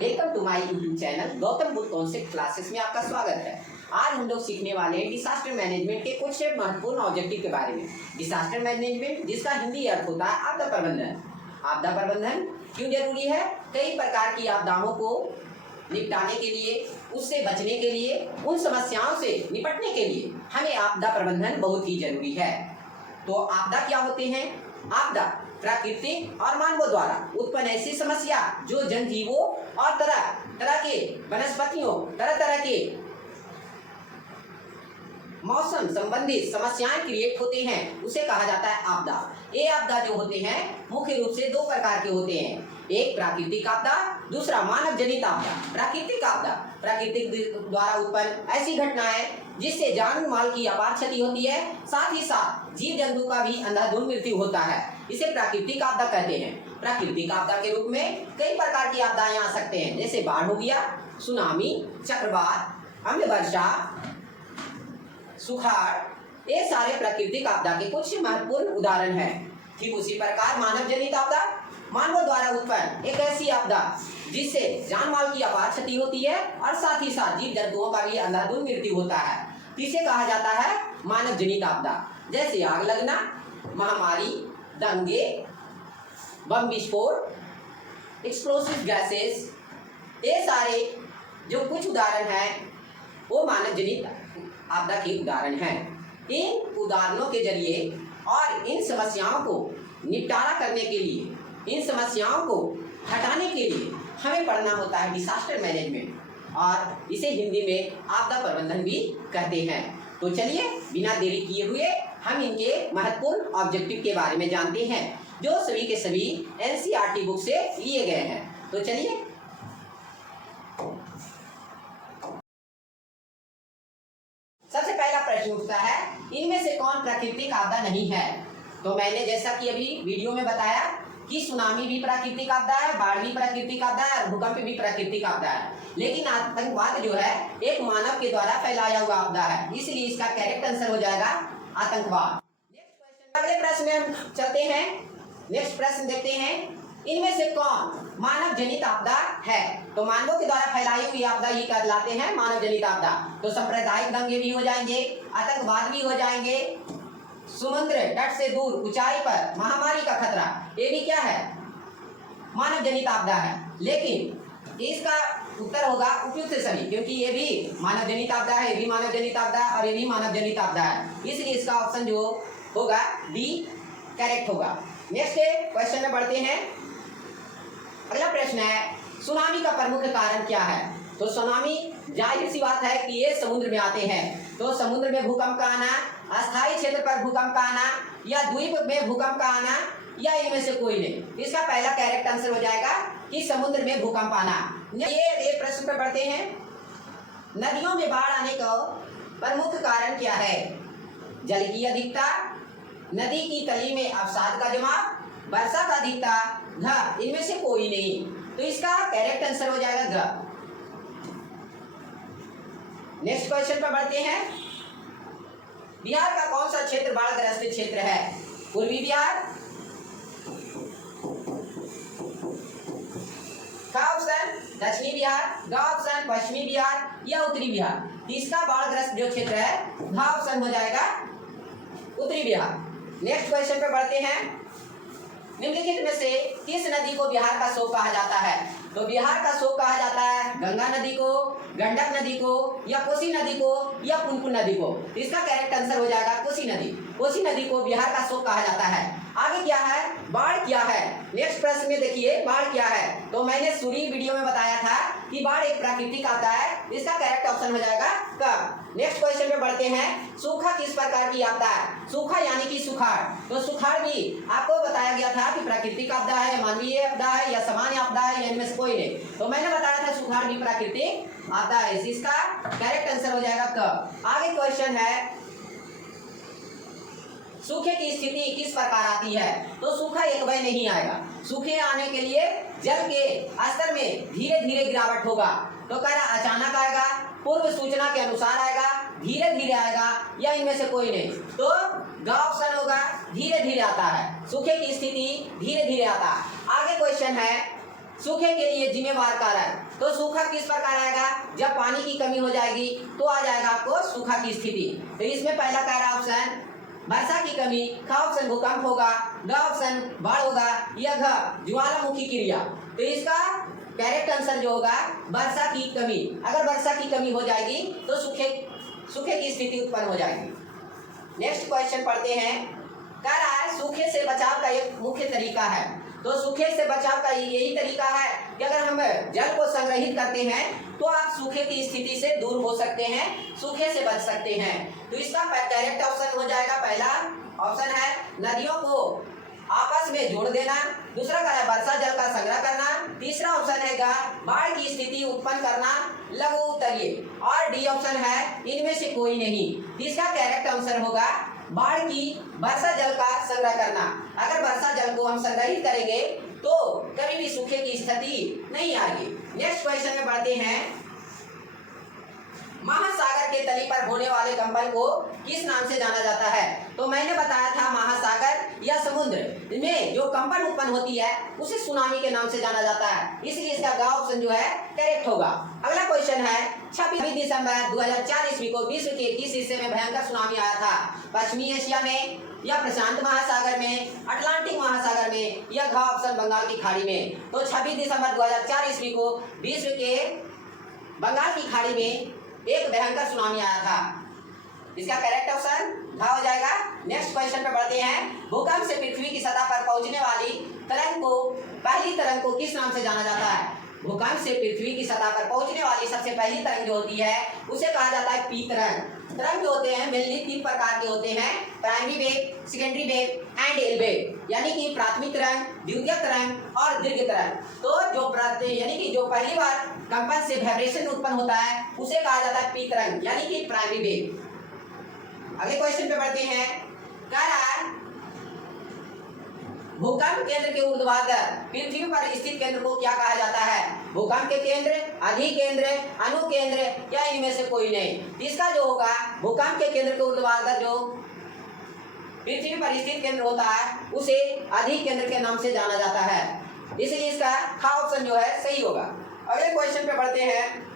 Welcome to my YouTube channel Gautam Buddha concept classes में आपका स्वागत है। आज हम लोग सीखने वाले हैं डिजास्टर मैनेजमेंट के कुछ महत्वपूर्ण ऑब्जेक्टिव के बारे में। डिजास्टर मैनेजमेंट, जिसका हिंदी अर्थ होता है आपदा प्रबंधन। आपदा प्रबंधन क्यों जरूरी है? कई प्रकार की आपदाओं को निपटाने के लिए, उससे बचने के लिए, उन समस्याओं से निपटने के लिए हमें आपदा प्रबंधन बहुत ही जरूरी है। तो आपदा क्या होते हैं? आपदा प्राकृतिक और मानवों द्वारा उत्पन्न ऐसी समस्या जो जनजीवों और तरह तरह के वनस्पतियों, तरह तरह के मौसम संबंधित समस्याएं क्रिएट होते हैं, उसे कहा जाता है आपदा। ये आपदा जो होते हैं मुख्य रूप से दो प्रकार के होते हैं, एक प्राकृतिक आपदा, दूसरा मानव जनित आपदा। प्राकृतिक आपदा प्राकृतिक द्वारा उत्पन्न ऐसी घटनाएं जिससे जान माल की अपार क्षति होती है, साथ ही साथ जीव जंतु का भी अंधाधुंध मृत्यु होता है, इसे प्राकृतिक आपदा कहते हैं। प्राकृतिक आपदा के रूप में कई प्रकार की आपदाएं आ सकते हैं, जैसे बाढ़ हो गया, सुनामी, चक्रवात, अम्ल वर्षा, सुखाड़। ये सारे प्राकृतिक आपदा के कुछ महत्वपूर्ण उदाहरण हैं। ठीक उसी प्रकार मानव जनित आपदा, मानवों द्वारा उत्पन्न एक ऐसी आपदा जिससे जान माल की अपार क्षति होती है और साथ ही साथ जीव जंतुओं का भी अंधाधुंध मृत्यु होता है, इसे कहा जाता है मानव जनित आपदा। जैसे आग लगना, महामारी, दंगे, बम विस्फोट, एक्सप्लोसिव गैसेस, ये सारे जो कुछ उदाहरण हैं वो मानव जनित आपदा के उदाहरण हैं। इन उदाहरणों के जरिए और इन समस्याओं को निपटारा करने के लिए, इन समस्याओं को हटाने के लिए हमें पढ़ना होता है डिजास्टर मैनेजमेंट, और इसे हिंदी में आपदा प्रबंधन भी कहते हैं। तो चलिए बिना देरी किए हुए हम इनके महत्वपूर्ण ऑब्जेक्टिव के बारे में जानते हैं, जो सभी के सभी एनसीईआरटी बुक से लिए गए हैं। तो चलिए सबसे पहला प्रश्न उठता है, इनमें से कौन प्राकृतिक आपदा नहीं है? तो मैंने जैसा कि अभी वीडियो में बताया कि सुनामी भी प्राकृतिक आपदा है, बाढ़ भी प्राकृतिक आपदा है, भूकंप भी प्राकृतिक आपदा है, लेकिन आतंकवाद जो है एक मानव के द्वारा फैलाया हुआ आपदा है, इसलिए इसका करेक्ट आंसर हो जाएगा आतंकवाद। अगले प्रश्न में हम चलते हैं। नेक्स्ट प्रश्न देखते हैं, इनमें से कौन मानव जनित आपदा है? तो मानवों के द्वारा फैलाई हुई आपदा ही कहलाते हैं मानव जनित आपदा। तो सांप्रदायिक दंगे भी हो जाएंगे, आतंकवाद भी हो जाएंगे, समुद्र तट से दूर ऊंचाई पर महामारी का खतरा, ये भी क्या है? मानव जनित आपदा है। लेकिन इसका उत्तर होगा उपयुक्त सभी, क्योंकि ये भी मानव जनित आपदा है, ये भी मानव जनित आपदा और ये भी मानव जनित आपदा है, इसलिए इसका ऑप्शन जो होगा डी करेक्ट होगा। नेक्स्ट क्वेश्चन में बढ़ते हैं। अगला प्रश्न है, सुनामी का प्रमुख कारण क्या है? तो सुनामी जाहिर सी बात है कि ये समुद्र में आते हैं, तो समुद्र में भूकंप का आना, अस्थायी क्षेत्र पर भूकंप का आना, या द्वीप में भूकंप का आना, या इनमें से कोई नहीं। इसका पहला करेक्ट आंसर हो जाएगा कि समुद्र में भूकंप आना। ये प्रश्न पर बढ़ते हैं, नदियों में बाढ़ आने का प्रमुख कारण क्या है? जल की अधिकता, नदी की तली में अवसाद का जमाव, वर्षा का अधिकता, घ, इनमें से कोई नहीं। तो इसका करेक्ट आंसर हो जाएगा घ। नेक्स्ट क्वेश्चन पर बढ़ते हैं, बिहार का कौन सा क्षेत्र बाढ़ग्रस्त क्षेत्र है? पूर्वी बिहार, का ऑप्शन दक्षिणी बिहार, ग ऑप्शन पश्चिमी बिहार, या उत्तरी बिहार। इसका बाढ़ग्रस्त जो क्षेत्र है घ ऑप्शन हो जाएगा उत्तरी बिहार। नेक्स्ट क्वेश्चन पर बढ़ते हैं, निम्नलिखित में से किस नदी को बिहार का शोक कहा जाता है? तो बिहार का शोक कहा जाता है गंगा नदी को, गंडक नदी को, या कोसी नदी को, या पुनपुन नदी को। इसका करेक्ट आंसर हो जाएगा कोसी नदी। कोसी नदी को बिहार का शोक कहा जाता है। आगे क्या है? बाढ़ क्या है? नेक्स्ट प्रश्न में देखिए, बाढ़ क्या है? तो मैंने शुरू वीडियो में बताया था कि बाढ़ एक प्राकृतिक आपदा है, इसका करेक्ट ऑप्शन हो जाएगा क। नेक्स्ट क्वेश्चन पे बढ़ते हैं, सूखा किस प्रकार की आपदा है? सूखा यानी कि सुखाड़। तो सुखाड़ भी आपको बताया गया था कि प्राकृतिक आपदा है, या मानवीय आपदा है, या सामान्य आपदा है, या इनमें से कोई नहीं। तो मैंने बताया था सुखाड़ भी प्राकृतिक आपदा है, इसका करेक्ट आंसर हो जाएगा क। आगे क्वेश्चन है, सूखे की स्थिति किस प्रकार आती है? तो सूखा एक बार नहीं आएगा, सूखे आने के लिए जल के स्तर में धीरे धीरे गिरावट होगा। तो कह रहा अचानक आएगा, पूर्व सूचना के अनुसार आएगा, धीरे धीरे आएगा, या इनमें से कोई नहीं। तो ग ऑप्शन होगा धीरे धीरे आता है, सूखे की स्थिति धीरे धीरे आता है। आगे क्वेश्चन है, सूखे के लिए जिम्मेवार कारक। तो सूखा किस प्रकार आएगा, जब पानी की कमी हो जाएगी तो आ जाएगा आपको सूखा की स्थिति। तो इसमें पहला कह रहा ऑप्शन वर्षा की कमी, ख ऑप्शन भूकंप होगा, ग ऑप्शन बाढ़ होगा, या घ ज्वालामुखी क्रिया। तो इसका करेक्ट आंसर जो होगा वर्षा की कमी। अगर वर्षा की कमी हो जाएगी तो सूखे की स्थिति उत्पन्न हो जाएगी। नेक्स्ट क्वेश्चन पढ़ते हैं। कह रहा है सूखे से बचाव का एक मुख्य तरीका है। तो सूखे से बचाव का यही तरीका है कि अगर हम जल को संग्रहित करते हैं तो आप सूखे की स्थिति से दूर हो सकते हैं, सूखे से बच सकते हैं। तो इसका करेक्ट ऑप्शन हो जाएगा, पहला ऑप्शन है नदियों को आपस में जोड़ देना, दूसरा का है वर्षा जल का संग्रह करना, तीसरा ऑप्शन है बाढ़ की स्थिति उत्पन्न करना, लघु तलीय, और डी ऑप्शन है इनमें से कोई नहीं। इसका करेक्ट आंसर होगा बाढ़ की वर्षा जल का संग्रह करना। अगर वर्षा जल को हम संग्रहित करेंगे तो कभी भी सूखे की स्थिति नहीं आएगी। नेक्स्ट क्वेश्चन में बढ़ते हैं। महासागर के तली पर होने वाले कंपन को किस नाम से जाना जाता है। तो मैंने बताया था महासागर या समुद्र में जो कंपन उत्पन्न होती है उसे सुनामी के नाम से जाना जाता है, इसलिए इसका ग ऑप्शन जो है करेक्ट होगा। अगला क्वेश्चन है 26 दिसंबर 2004 ईस्वी को विश्व के किस हिस्से में भयंकर सुनामी आया था। पश्चिमी एशिया में, या प्रशांत महासागर में, अटलांटिक महासागर में, या घ ऑप्शन बंगाल की खाड़ी में। तो 26 दिसंबर 2004 ईस्वी को विश्व के बंगाल की खाड़ी में एक भयंकर सुनामी आया था। इसका करेक्ट ऑप्शन घ हो जाएगा। नेक्स्ट क्वेश्चन पे बढ़ते हैं। भूकंप से पृथ्वी की सतह पर पहुंचने वाली तरंग को, पहली तरंग को किस नाम से जाना जाता है। भूकंप से पृथ्वी की सतह पर पहुंचने वाली सबसे पहली तरंग जो होती है उसे कहा जाता है पी तरंग। तरंग जो होते हैं मेनली 3 प्रकार के होते हैं, primary wave, secondary wave and L wave, यानी कि प्राथमिक तरंग, द्वितीयक तरंग और दीर्घ तरंग। तो यानी कि जो पहली बार कंपन से वाइब्रेशन उत्पन्न होता है उसे कहा जाता है पी तरंग, यानी कि प्राइमरी वेव। अगले क्वेश्चन पे बढ़ते हैं। कह रहा है भूकंप केंद्र के ऊर्ध्वाधर पृथ्वी पर स्थित केंद्र को क्या कहा जाता है। भूकंप के केंद्र, अधिकेंद्र, अनुकेंद्र, या इनमें से कोई नहीं। इसका जो होगा भूकंप के केंद्र के ऊर्ध्वाधर जो पृथ्वी पर स्थित केंद्र होता है उसे अधिकेंद्र के नाम से जाना जाता है, इसलिए इसका ख ऑप्शन जो है सही होगा। अगले क्वेश्चन पे बढ़ते हैं।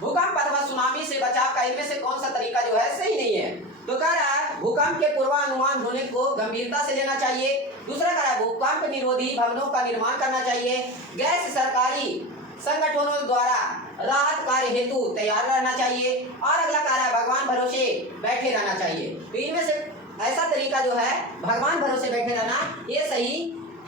भूकंप अथवा सुनामी से बचाव का इनमें से कौन सा तरीका जो है सही नहीं है। तो कह रहा है भूकंप के पूर्वानुमान होने को गंभीरता से लेना चाहिए, दूसरा कह रहा है भूकंप निरोधी भवनों का निर्माण करना चाहिए, गैर सरकारी संगठनों द्वारा राहत कार्य हेतु तैयार रहना चाहिए, और अगला कह रहा है भगवान भरोसे बैठे रहना चाहिए। तो इनमें से ऐसा तरीका जो है भगवान भरोसे बैठे रहना ये सही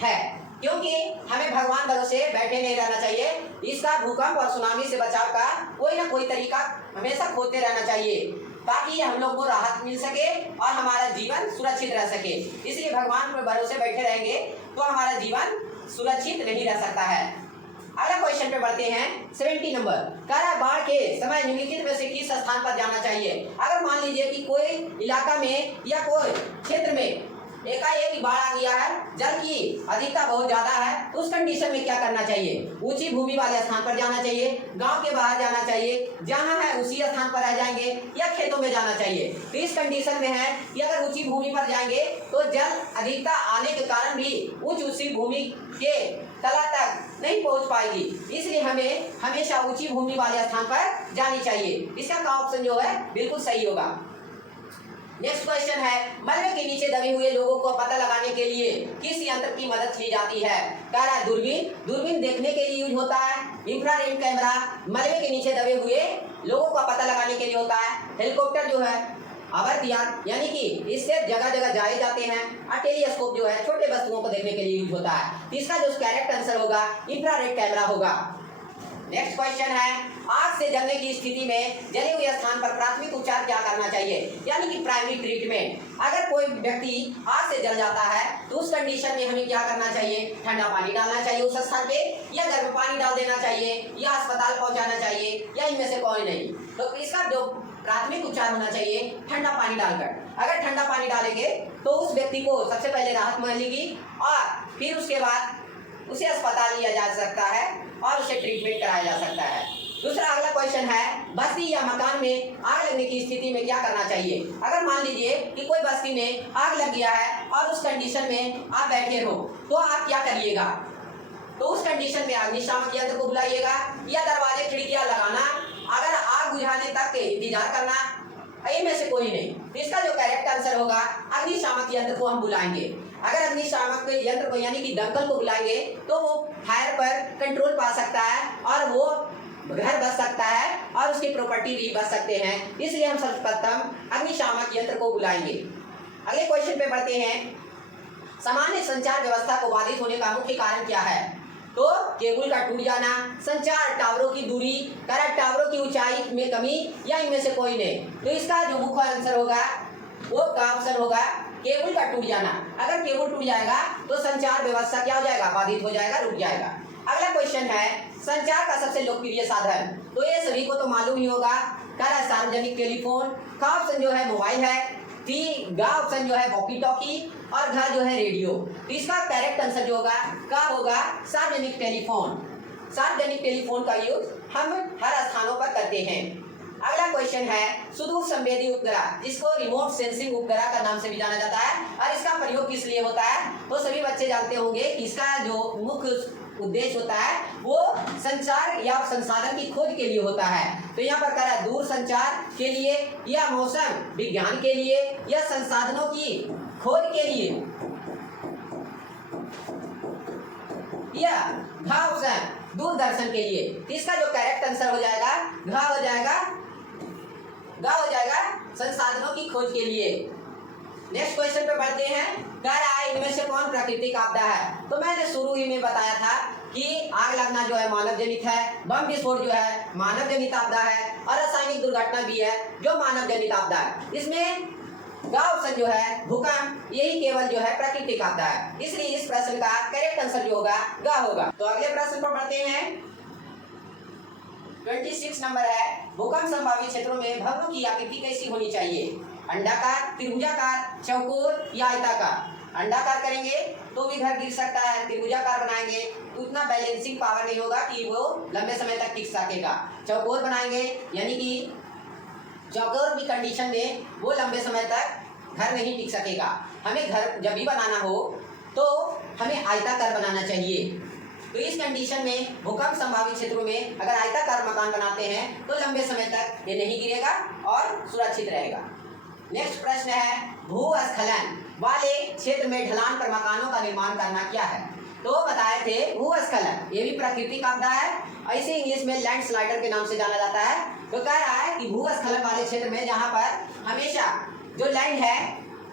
है, क्योंकि हमें भगवान भरोसे बैठे नहीं रहना चाहिए। इसका भूकंप और सुनामी से बचाव का कोई ना कोई तरीका हमेशा खोजते रहना चाहिए ताकि हम लोग को राहत मिल सके और हमारा जीवन सुरक्षित रह सके। इसलिए भगवान पर भरोसे बैठे रहेंगे तो हमारा जीवन सुरक्षित नहीं रह सकता है। अगला क्वेश्चन पे बढ़ते हैं। 70 नंबर कह रहा है बाढ़ के समय निम्नलिखित में से किस स्थान पर जाना चाहिए। अगर मान लीजिए कि कोई इलाका में या कोई क्षेत्र में एकाएक बाढ़ आ गया है, जल की अधिकता बहुत ज्यादा है, तो उस कंडीशन में क्या करना चाहिए। ऊंची भूमि वाले स्थान पर जाना चाहिए, गांव के बाहर जाना चाहिए, जहां है उसी स्थान पर रह जाएंगे, या खेतों में जाना चाहिए। तो इस कंडीशन में है कि अगर ऊंची भूमि पर जाएंगे तो जल अधिकता आने के कारण भी ऊंची भूमि के तला तक नहीं पहुंच पाएगी, इसलिए हमें हमेशा ऊंची भूमि वाले स्थान पर जानी चाहिए। इसका ऑप्शन जो है बिल्कुल सही होगा। नेक्स्ट क्वेश्चन है मलबे के नीचे दबे हुए लोगों को पता लगाने के लिए किस यंत्र की मदद ली जाती है। कह रहा है दूरबीन देखने के लिए यूज होता है, इंफ्रारेड कैमरा मलबे के नीचे दबे हुए लोगों का पता लगाने के लिए होता है, हेलीकॉप्टर जो है आवर्त यान यानी कि इससे जगह जगह जाए जाते हैं, और टेलीस्कोप जो है छोटे वस्तुओं को देखने के लिए यूज होता है। इसका जो करेक्ट आंसर होगा इंफ्रारेड कैमरा होगा। नेक्स्ट क्वेश्चन है आग से जलने की स्थिति में जले हुए स्थान पर प्राथमिक उपचार क्या करना चाहिए, यानी कि प्राइमरी ट्रीटमेंट। अगर कोई व्यक्ति आग से जल जाता है तो उस कंडीशन में हमें क्या करना चाहिए, ठंडा पानी डालना चाहिए उस स्थान पे, या गर्म पानी डाल देना चाहिए, या अस्पताल पहुंचाना चाहिए, या इनमें से कोई नहीं। तो इसका जो प्राथमिक उपचार होना चाहिए ठंडा पानी डालकर। अगर ठंडा पानी डालेंगे तो उस व्यक्ति को सबसे पहले राहत मिलेगी और फिर उसके बाद उसे अस्पताल लिया जा सकता है और उसे ट्रीटमेंट कराया जा सकता है। दूसरा अगला क्वेश्चन है बस्ती या मकान में आग लगने की स्थिति में क्या करना चाहिए। अगर मान लीजिए कि कोई बस्ती में आग लग गया है और उस कंडीशन में आप बैठे हो तो आप क्या करिएगा। तो उस कंडीशन में अग्निशामक यंत्र को बुलाइएगा या दरवाजे खिड़कियां लगाना, अगर आग बुझाने तक के इंतजार करना, इनमें से कोई नहीं। तो इसका जो करेक्ट आंसर होगा, अग्निशामक यंत्र को हम बुलाएंगे। अगर अग्निशामक यंत्र को यानी कि दमकल को बुलाएंगे तो वो फायर पर कंट्रोल पा सकता है और वो घर बच सकता है और उसकी प्रॉपर्टी भी बच सकते हैं। इसलिए हम सर्वप्रथम अग्निशामक यंत्र को बुलाएंगे। अगले क्वेश्चन पे बढ़ते हैं। सामान्य संचार व्यवस्था को बाधित होने का मुख्य कारण क्या है? तो केबल का टूट जाना, संचार टावरों की दूरी, करंट टावरों की ऊंचाई में कमी, या इनमें से कोई नहीं। तो इसका जो मुख्य आंसर होगा वो का ऑप्शन होगा केबल का टूट जाना। अगर केबल टूट जाएगा तो संचार व्यवस्था क्या हो जाएगा? बाधित हो जाएगा, रुक जाएगा। अगला क्वेश्चन है, संचार का सबसे लोकप्रिय साधन। तो ये सभी को तो मालूम ही होगा, का सार्वजनिक टेलीफोन, का ऑप्शन जो है मोबाइल है, गा ऑप्शन जो है वॉकी टॉकी, और घ जो है रेडियो। तो इसका करेक्ट आंसर जो होगा का होगा सार्वजनिक टेलीफोन। सार्वजनिक टेलीफोन का यूज हम हर स्थानों पर करते हैं। अगला क्वेश्चन है, सुदूर संवेदी उपग्रह, जिसको रिमोट सेंसिंग उपग्रह का नाम से भी जाना जाता है, और इसका प्रयोग किस लिए होता है? तो सभी बच्चे जानते होंगे कि इसका जो मुख्य उद्देश्य होता है वो संचार या संसाधन की खोज के लिए होता है। तो यहाँ पर कह रहा है दूर संचार के लिए, या मौसम विज्ञान के लिए, या संसाधनों की खोज के लिए, या घ ऑप्शन दूरदर्शन के लिए। इसका जो करेक्ट आंसर हो जाएगा घ हो जाएगा संसाधनों की खोज के लिए। नेक्स्ट क्वेश्चन पे बढ़ते हैं। कह रहा है इनमें से कौन प्राकृतिक आपदा है? तो मैंने शुरू ही में बताया था कि आग लगना जो है मानव जनित है, बम विस्फोट जो है मानव जनित आपदा है, और रासायनिक दुर्घटना भी है जो मानव जनित आपदा है। इसमें गा ऑप्शन जो है भूकंप, यही केवल जो है प्राकृतिक आपदा है। इसलिए इस प्रश्न का करेक्ट आंसर जो होगा गा होगा। तो अगले प्रश्न पर बढ़ते हैं। 26 नंबर है, भूकंप संभावित क्षेत्रों में भवनों की आकृति कैसी होनी चाहिए? अंडाकार, त्रिभुजाकार, चौकोर या आयताकार? अंडाकार करेंगे तो भी घर गिर सकता है, त्रिभुजाकार बनाएंगे तो उतना बैलेंसिंग पावर नहीं होगा कि वो लंबे समय तक टिक सकेगा। चौकोर बनाएंगे यानी कि चौकोर भी कंडीशन में वो लंबे समय तक घर नहीं टिक सकेगा। हमें घर जब भी बनाना हो तो हमें आयताकार बनाना चाहिए। तो इस कंडीशन में भूकंप संभावित क्षेत्रों में अगर आयताकार मकान बनाते हैं तो लंबे समय तक ये नहीं गिरेगा और सुरक्षित रहेगा। नेक्स्ट प्रश्न है, भूस्खलन वाले क्षेत्र में ढलान पर मकानों का निर्माण करना क्या है? तो बताए थे भूस्खलन ये भी प्राकृतिक आपदा है, ऐसे इंग्लिश में लैंडस्लाइडर के नाम से जाना जाता है। तो कह रहा है कि भूस्खलन वाले क्षेत्र में जहाँ पर हमेशा जो लैंड है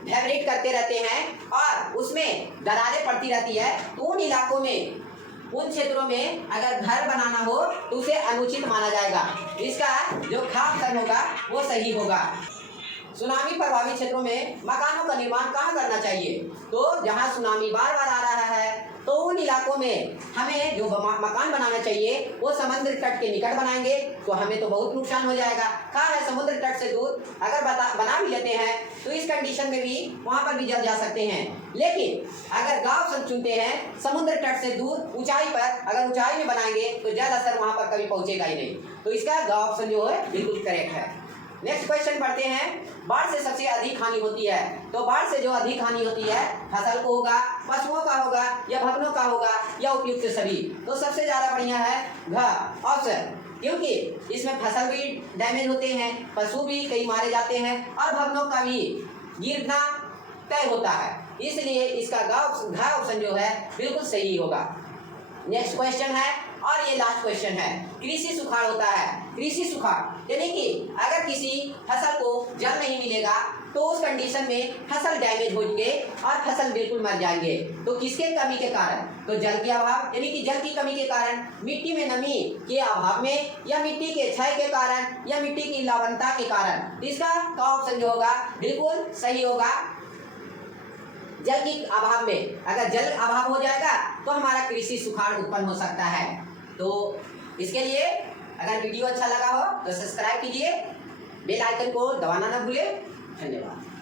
वाइब्रेट करते रहते हैं और उसमें दरारें पड़ती रहती है, तो उन इलाकों में उन क्षेत्रों में अगर घर बनाना हो तो उसे अनुचित माना जाएगा। इसका जो ऑप्शन होगा वो सही होगा। सुनामी प्रभावित क्षेत्रों में मकानों का निर्माण कहाँ करना चाहिए? तो जहाँ सुनामी बार बार आ रहा है तो उन इलाकों में हमें जो मकान बनाना चाहिए वो समुद्र तट के निकट बनाएंगे तो हमें तो बहुत नुकसान हो जाएगा। कहाँ है समुद्र तट से दूर? अगर बना भी लेते हैं तो इस कंडीशन में भी वहाँ पर भी जल जा सकते हैं। लेकिन अगर गाँव से चुनते हैं समुद्र तट से दूर ऊंचाई पर, अगर ऊंचाई में बनाएंगे तो जल असर वहाँ पर कभी पहुँचेगा ही नहीं। तो इसका गाँव ऑप्शन जो है बिल्कुल करेक्ट है। नेक्स्ट क्वेश्चन पढ़ते हैं, बाढ़ से सबसे अधिक हानि होती है। तो बाढ़ से जो अधिक हानि होती है फसल को होगा, पशुओं का होगा, या भवनों का होगा, या उपयुक्त सभी? तो सबसे ज्यादा बढ़िया है घ ऑप्शन, क्योंकि इसमें फसल भी डैमेज होते हैं, पशु भी कई मारे जाते हैं और भवनों का भी गिरना तय होता है। इसलिए इसका घ ऑप्शन जो है बिल्कुल सही होगा। नेक्स्ट क्वेश्चन है और ये लास्ट क्वेश्चन है, कृषि सुखाड़ होता है। कृषि सुखाड़ यानी कि अगर किसी फसल को जल नहीं मिलेगा तो उस कंडीशन में फसल डैमेज होंगे और फसल बिल्कुल मर जाएंगे। तो किसके कमी के कारण? तो जल के अभाव यानी कि जल की कमी के कारण, मिट्टी में नमी के अभाव में, या मिट्टी के क्षय के कारण, या मिट्टी की लवणता के कारण। इसका ऑप्शन जो होगा बिल्कुल सही होगा जल की अभाव में। अगर जल अभाव हो जाएगा तो हमारा कृषि सुखाड़ उत्पन्न हो सकता है। तो इसके लिए अगर वीडियो अच्छा लगा हो तो सब्सक्राइब कीजिए, बेल आइकन को दबाना ना भूलें। धन्यवाद।